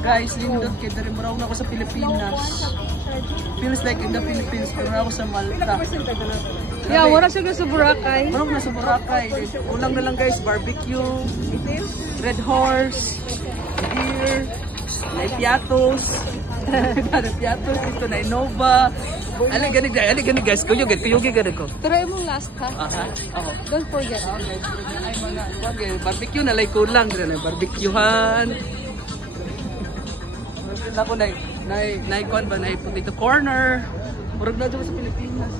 Guys, lindot kay dari muraw na ako sa Pilipinas. Feels like in the Philippines pero ako sa Malta. Yeah, wala siya sa Boracay. Muraw na sa Boracay. Ulang na lang guys, barbecue, red horse, beer, may piatos. Ada piatos dito na Innova. Ali gani guys, kuyog gani ko. Try mo last ha. Aha. Ako. Don't forget. Ay mga barbecue na lay kulang dire na barbecuehan. Ako na ikon ba na potato corner. Murag na dito sa Pilipinas.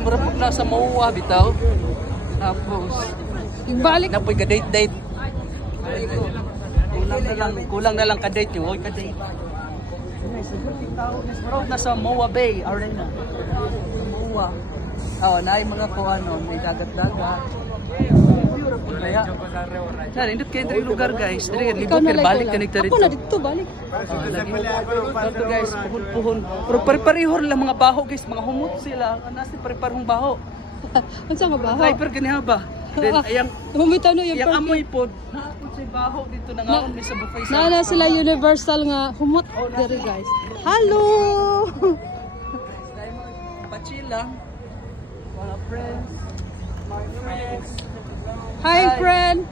Murag na sa MOA bitaw. Tapos Balik. napoy ka date. Kulang na lang ka date nyo. Oy ka date. Murag na sa MOA Bay Arena. MOA. Naay mga kuano, may dagat-dagat. Kaya, saan, indot kayo yung lugar guys. Dali, libot kayo, balik ka nagta rito. Ako na dito, balik. Ito guys, puhon-puhon. Pero pare-pareho lang mga baho guys, mga humot sila. Nasa pare-parehong baho. Ano saan ka baho? Hyper gani ba? Then, ayang, Humita no, yung amoy pod. Naapod sa baho dito, nangaon may sa buffet sa. na sila universal nga humot diri guys. Hello! Pachill lang. Mga friends. My friends. Hi friend!